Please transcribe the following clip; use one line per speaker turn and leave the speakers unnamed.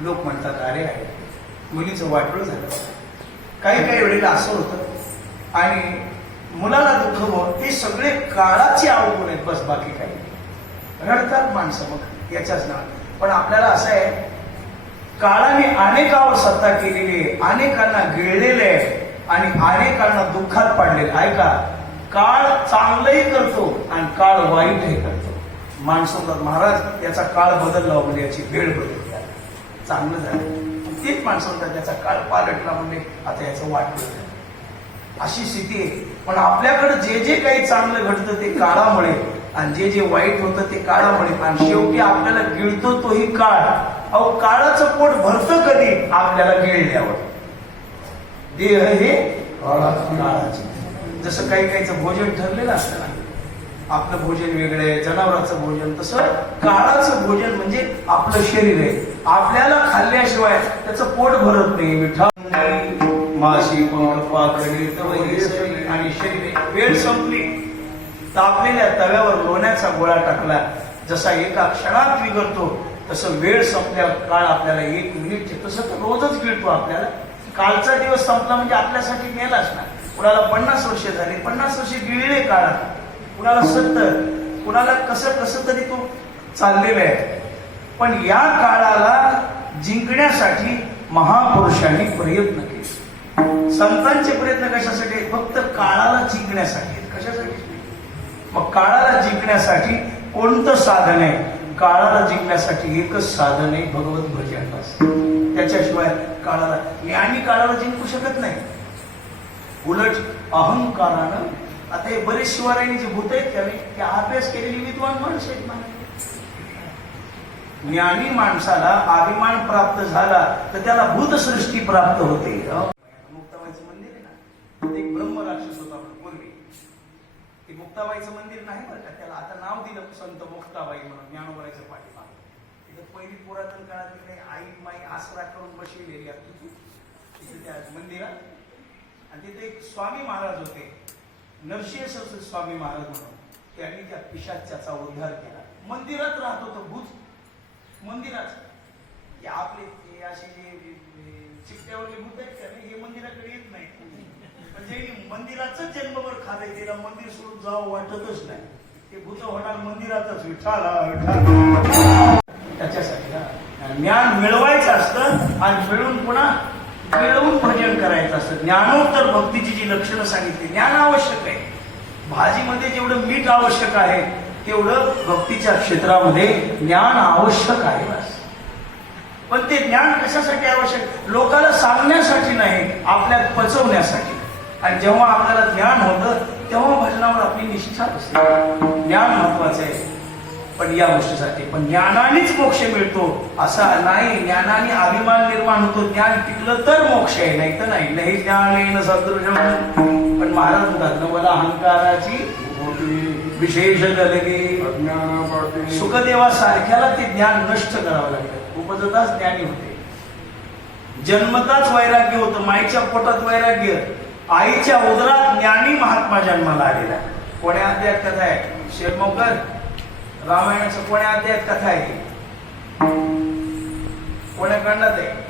लोक म्हणतात अरे आहे मुलीचं वाटळ झालं. काही काही वेळेला असं होतं. आणि मुलाला दुःख होत ते सगळे काळाचे आवड आहेत बस बाकी काही. रडतात माणसं मग याच्याच नाव पण आपल्याला असं आहे काळाने अनेकावर सत्ता केलेली आहे अनेकांना गिळलेले आहे आणि अनेकांना दुःखात पाडलेले आहे. ऐका काळ चांगलंही करतो आणि काळ वाईटही करतो. माणसं महाराज याचा काळ बदलला म्हणजे याची वेळ बदलतो चांगलं झालं. तेच माणसं म्हणतात त्याचा काळ पालटला म्हणजे आता याचं वाटलं अशी स्थिती आहे. पण आपल्याकडे जे जे काही चांगलं घडतं ते काळामुळे आणि जे जे वाईट होतं ते काळामुळे. आणि शेवटी आपल्याला गिळतो तोही काळ. अहो काळाचं पोट भरतं कधी आपल्याला गिळल्यावर? देह हे काळाचे. जसं काही काहीचं भोजन ठरलेलं असतं ना. आपलं भोजन वेगळं आहे जनावरांचं भोजन. तसं काळाचं भोजन म्हणजे आपलं शरीर आहे. आपल्याला खाल्ल्याशिवाय त्याचं पोट भरत नाही. मिठा माशी पण पाकळी आणि शेगडी वेळ संपली. तापलेल्या तव्यावर लोण्याचा गोळा टाकला. जसा एका क्षणात विघडतो तसं वेळ संपल्या काळ आपल्याला एक मिनिट तसं तर रोजच गिळतो आपल्याला. कालचा दिवस संपला म्हणजे आपल्यासाठी गेलाच ना. कुणाला पन्नास वर्ष झाली पन्नास वर्ष गिळले काळात. कुणाला सत्तर कुणाला कसं कसं तरी तो चाललेलं आहे. पण या काळाला जिंकण्यासाठी महापुरुषांनी प्रयत्न केले. संतांचे प्रयत्न कशासाठी फक्त काळाला जिंकण्यासाठी कशासाठी? मग काळाला जिंकण्यासाठी कोणतं साधन आहे? काळाला जिंकण्यासाठी एकच साधन आहे भगवत भजन. त्याच्याशिवाय काळाला ज्ञानी काळाला जिंकू शकत नाही. उलट अहंकारानं आता हे बरेच शिवरायांनी जे भूत आहेत त्याने ते अभ्यास केलेली विद्वान माणूस आहेत म्हणा ज्ञानी माणसाला अभिमान प्राप्त झाला तर त्याला भूतसृष्टी प्राप्त होते. मुक्ताबाईचं मंदिर आहे ना ते एक ब्रह्म राक्षस होता पूर्वी. ते मुक्ताबाईचं मंदिर नाही बरं का त्याला आता नाव दिलं संत मुक्ताबाई म्हणून ज्ञानोबाईचं पाठीमाग. तिथं पहिली पुरातन काळात काही आई माई आसरा करून बसलेली आहे तिथे. त्या मंदिरात. आणि तिथे एक स्वामी महाराज होते. नरसिंह सरस्वती स्वामी महाराज म्हणून. त्यांनी त्या पिशाच्याचा उद्धार केला. मंदिरात राहत होतं भूत. मंदिराच हे आपले हे असे जे चिकट्यावरले आहेत का हे मंदिराकडे येत नाही म्हणजे मंदिराच जन्मभर खाते तिला मंदिर सोडून जावं वाटतच नाही. ते भूत होणार मंदिरातच विठाला विठाला त्याच्यासाठी ज्ञान मिळवायचं असतं आणि मिळून पुन्हा मिळवून भजन करायचं असतं. ज्ञानोत्तर भक्तीची जी लक्षणं सांगितली ज्ञान आवश्यक आहे. भाजीमध्ये जेवढं मीठ आवश्यक आहे तेवढं भक्तीच्या क्षेत्रामध्ये ज्ञान आवश्यक आहे. पण ते ज्ञान कशासाठी आवश्यक? लोकांना सांगण्यासाठी नाही आपल्या पचवण्यासाठी. आणि जेव्हा आपल्याला ज्ञान होतं तेव्हा भजनावर आपली निष्ठा असते. ज्ञान महत्वाचं आहे. पण या गोष्टीसाठी. पण ज्ञानानेच मोक्ष मिळतो. असा नाही ज्ञानाने अभिमान निर्माण होतो. ज्ञान टिकलं तर मोक्ष आहे नाही तर नाही. नाही ज्ञान येणं सदृश पण महाराज म्हणतात ना मला अहंकाराची विशेष लगे
अज्ञानापाठी
सुखदेवा सारख्याला ते ज्ञान नष्ट करावं लागलं. उपजताच ज्ञानी होते. जन्मताच वैराग्य होतं माईच्या पोटात वैराग्य. आईच्या उदरात ज्ञानी महात्मा जन्माला आलेला. कोण्या अध्यायात कथा आहे? शेरमोकर रामायणाचं कोण्या अध्यायात कथा आहे? कोण्या कांडात आहे?